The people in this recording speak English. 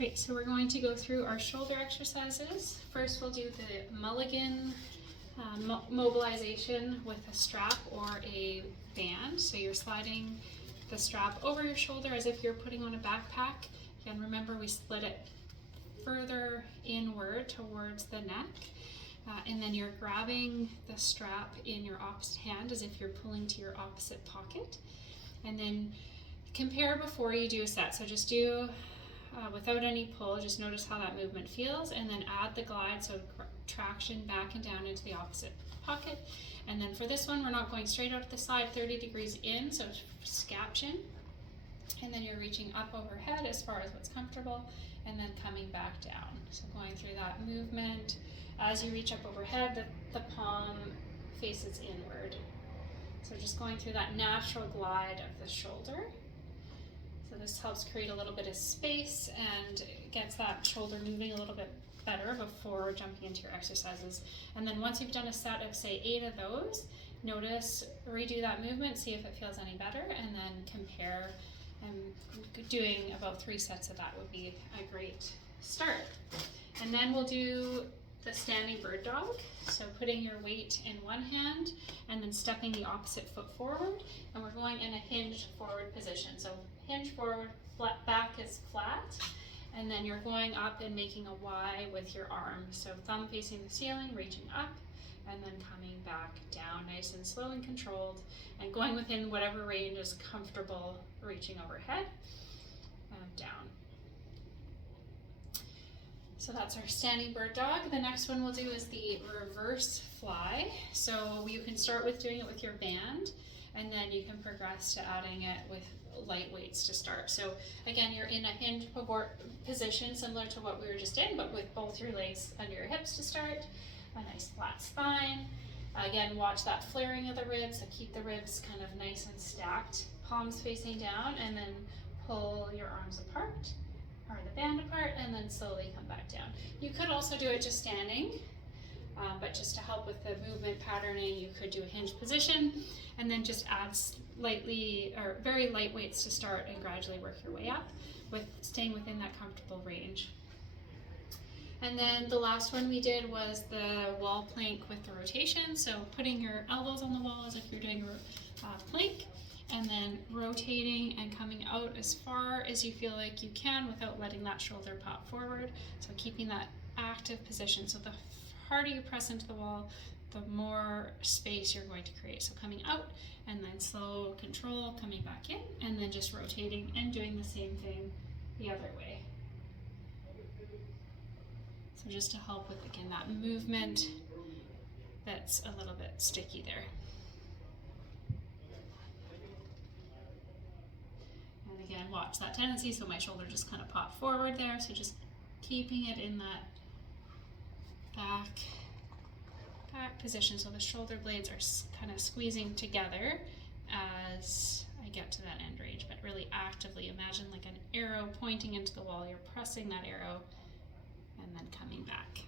Great, so we're going to go through our shoulder exercises. First we'll do the Mulligan mobilization with a strap or a band. So you're sliding the strap over your shoulder as if you're putting on a backpack. Again, remember we split it further inward towards the neck. And then you're grabbing the strap in your opposite hand as if you're pulling to your opposite pocket. And then compare before you do a set. So just do without any pull, just notice how that movement feels, and then add the glide, so traction back and down into the opposite pocket. And then for this one, we're not going straight out to the side, 30 degrees in, so scaption. And then you're reaching up overhead as far as what's comfortable, and then coming back down. So going through that movement. As you reach up overhead, the palm faces inward. So just going through that natural glide of the shoulder. So this helps create a little bit of space and gets that shoulder moving a little bit better before jumping into your exercises. And then once you've done a set of say 8 of those, notice, redo that movement, see if it feels any better, and then compare. And doing about 3 sets of that would be a great start. And then we'll do the standing bird dog. So putting your weight in one hand and then stepping the opposite foot forward, and we're going in a hinged forward position. So hinge forward, flat, back is flat, and then you're going up and making a Y with your arm. So thumb facing the ceiling, reaching up, and then coming back down, nice and slow and controlled, and going within whatever range is comfortable, reaching overhead and down. So that's our standing bird dog. The next one we'll do is the reverse fly. So you can start with doing it with your band, and then you can progress to adding it with light weights to start. So again, you're in a hinge position similar to what we were just in, but with both your legs under your hips to start. A nice flat spine. Again, watch that flaring of the ribs, so keep the ribs kind of nice and stacked, palms facing down, and then pull your arms apart, or the band apart, and then slowly come back down. You could also do it just standing, but just to help with the movement patterning, you could do a hinge position, and then just add slightly, or very light weights to start and gradually work your way up, with staying within that comfortable range. And then the last one we did was the wall plank with the rotation. So putting your elbows on the wall as if you're doing a plank, and then rotating and coming out as far as you feel like you can without letting that shoulder pop forward. So keeping that active position. So the harder you press into the wall, the more space you're going to create. So coming out and then slow control, coming back in, and then just rotating and doing the same thing the other way. So just to help with, again, that movement that's a little bit sticky there. And again, watch that tendency, so my shoulder just kind of popped forward there, so just keeping it in that back position, so the shoulder blades are kind of squeezing together as I get to that end range, but really actively imagine like an arrow pointing into the wall. You're pressing that arrow and then coming back.